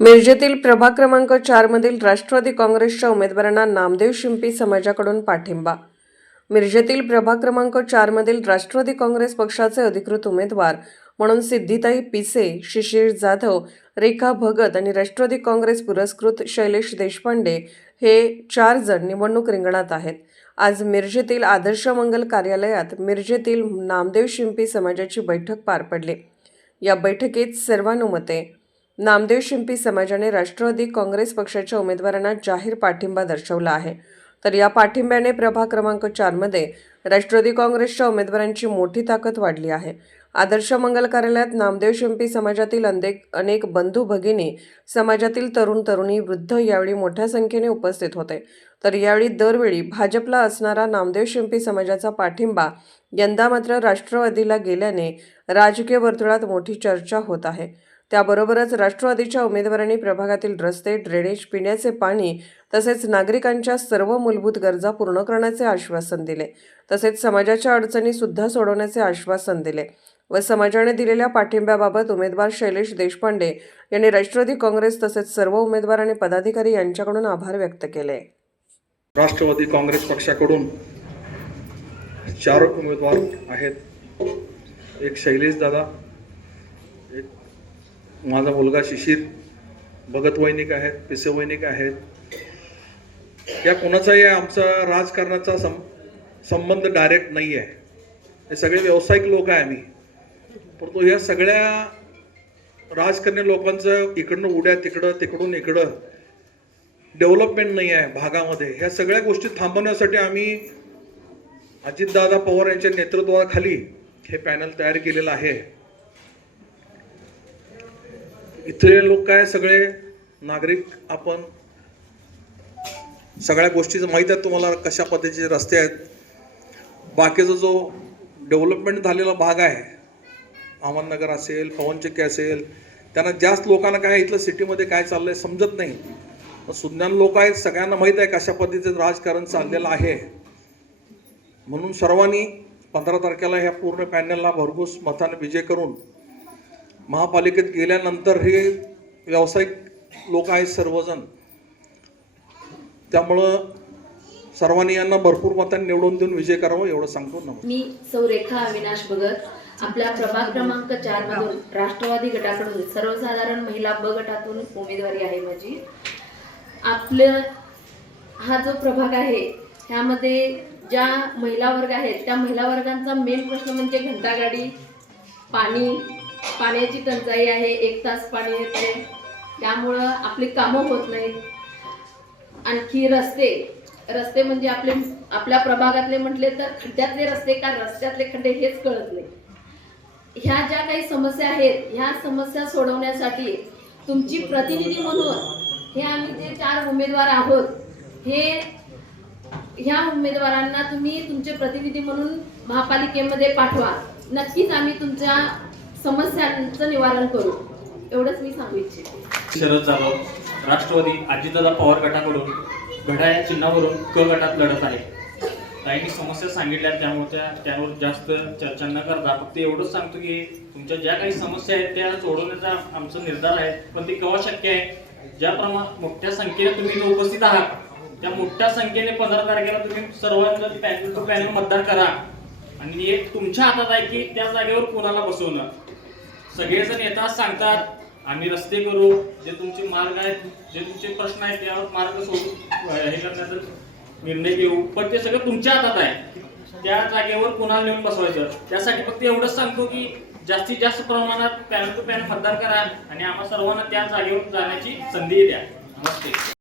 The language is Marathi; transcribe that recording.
मिरजेतील प्रभाग क्रमांक 4 मधील राष्ट्रवादी काँग्रेसच्या उमेदवारांना नामदेव शिंपी समाजाकडून पाठिंबा। मिरजेतील प्रभाग क्रमांक 4 मधील राष्ट्रवादी काँग्रेस पक्षाचे अधिकृत उमेदवार म्हणून सिद्धिताई पिसे, शिशिर जाधव, रेखा भगत आणि राष्ट्रवादी काँग्रेस पुरस्कृत शैलेश देशपांडे हे 4 जण निवडणूक रिंगणात आहेत। आज मिरजेतील आदर्श मंगल कार्यालयात मिरजेतील नामदेव शिंपी समाजाची बैठक पार पडली। या बैठकीत सर्वानुमते नामदेव शिंपी समाजाने राष्ट्रवादी काँग्रेस पक्षाच्या उमेदवारांना जाहीर पाठिंबा दर्शवला आहे। तर या पाठिंब्याने प्रभाग क्रमांक 4 मध्ये राष्ट्रवादी काँग्रेसच्या उमेदवारांची मोठी ताकद वाढली आहे। आदर्श मंगल कार्यालयात नामदेव शिंपी समाजातील अनेक बंधू भगिनी, समाजातील तरुण तरुणी, वृद्ध यावेळी मोठ्या संख्येने उपस्थित होते। तर यावेळी दरवेळी भाजपला असणारा नामदेव शिंपी समाजाचा पाठिंबा यंदा मात्र राष्ट्रवादीला गेल्याने राजकीय वर्तुळात मोठी चर्चा होत आहे। त्याबरोबरच राष्ट्रवादीच्या उमेदवारांनी प्रभागातील रस्ते, ड्रेनेज, पिण्याचे पाणी तसेच नागरिकांच्या सर्व मूलभूत गरजा पूर्ण करण्याचे आश्वासन दिले। तसेच समाजाच्या अडचणी सुद्धा सोडवण्याचे आश्वासन दिले व समाजाने दिलेल्या पाठिंब्याबाबत उमेदवार शैलेश देशपांडे यांनी राष्ट्रवादी काँग्रेस तसेच सर्व उमेदवार आणि पदाधिकारी यांच्याकडून आभार व्यक्त केले। राष्ट्रवादी काँग्रेस पक्षाकडून 4 उमेदवार आहेत। एक शैलेश दादा, एक माझा मुलगा शिशिर, भगत वैनिक आहेत, पिसे वैनिक आहेत। या कोणाचाही आमचा राजकारणाचा संबंध डायरेक्ट नाही आहे। हे सगळे व्यावसायिक लोक आहे आम्ही, परंतु या सगळ्या राजकारणी लोकांचं इकडनं उड्या तिकडं, तिकडून इकडं डेव्हलपमेंट नाही आहे भागामध्ये। ह्या सगळ्या गोष्टी थांबवण्यासाठी आम्ही अजितदादा पवार यांच्या नेतृत्वाखाली हे पॅनल तयार केलेलं आहे। इथले लोक काय सगळे नागरिक, आपण सगळ्या गोष्टीचं माहीत आहे तुम्हाला, कशा पद्धतीचे रस्ते आहेत। बाकीचा जो डेव्हलपमेंट झालेला भाग आहे, अहमदनगर असेल, पवनचक्की असेल, त्यांना जास्त लोकांना काय इथलं सिटीमध्ये काय चाललंय समजत नाही। सुज्ञान लोक आहेत, सगळ्यांना माहीत आहे कशा पद्धतीचं राजकारण चाललेलं आहे। म्हणून सर्वांनी 15 तारखेला ह्या पूर्ण पॅनलला भरघोस मताने विजय करून महापालिकेत गेल्यानंतर हे व्यावसायिक लोक आहेत सर्वजण, त्यामुळं सर्वांनी यांना भरपूर मतांनी निवडून देऊन विजय करावा एवढं सांगतो ना। मी सौ रेखा अविनाश भगत, आपल्या प्रभाग क्रमांक 4 मधून राष्ट्रवादी गटाकडून सर्वसाधारण महिला ब गटातून उमेदवारी आहे माझी। आपलं हा जो प्रभाग आहे त्यामध्ये ज्या महिला वर्ग आहेत त्या महिला वर्गांचा मेन प्रश्न म्हणजे घंटागाडी, पाण्याची टंचाई आहे। 1 तास पाणी येते, त्यामुळं आपली कामं होत नाहीत। आणखी रस्ते म्हणजे आपल्या प्रभागातले म्हटले तर खड्ड्यातले रस्ते का रस्त्यातले खड्डे हेच कळत नाही। ह्या ज्या काही समस्या आहेत, ह्या समस्या सोडवण्यासाठी तुमची प्रतिनिधी म्हणून हे आम्ही जे 4 उमेदवार आहोत, ह्या उमेदवारांना तुम्ही तुमचे प्रतिनिधी म्हणून महापालिकेमध्ये पाठवा। नक्कीच आम्ही तुमच्या समस्यांचं निवारण करू, एवढंच मी सांगू इच्छिते। शरद जाधव, राष्ट्रवादी अजितदादा पवार गटाकडून घड्याळ या चिन्हावरून क गटात लढत आहे। काही समस्या सांगितल्या, त्यामुळे त्यावर जास्त चर्चा न करता फक्त एवढंच सांगतो की तुमच्या ज्या काही समस्या आहेत त्या सोडवण्याचा आमचा निर्धार आहे। पण ते केव्हा शक्य आहे? ज्याप्रमाणे मोठ्या संख्येने तुम्ही इथे उपस्थित आहात, त्या मोठ्या संख्येने 15 तारखेला तुम्ही सर्वांना पॅनल टू पॅनल मतदान करा आणि एक तुमच्या हातात आहे की त्या जागेवर कोणाला बसवणं। सगळेजण येतात, सांगतात आम्ही रस्ते करू, जे तुमचे मार्ग आहेत, जे तुमचे प्रश्न आहेत त्यावर मार्ग सोडू, हे करण्याचा निर्णय घेऊ, पण ते सगळं तुमच्या हातात आहे। त्या जागेवर कोणाला नेऊन बसवायचं, त्यासाठी फक्त एवढंच सांगतो की जास्तीत जास्त प्रमाणात पॅनल टू पॅनल मतदान करा आणि आम्हा सर्वांना त्या जागेवर जाण्याची संधी द्या। नमस्ते।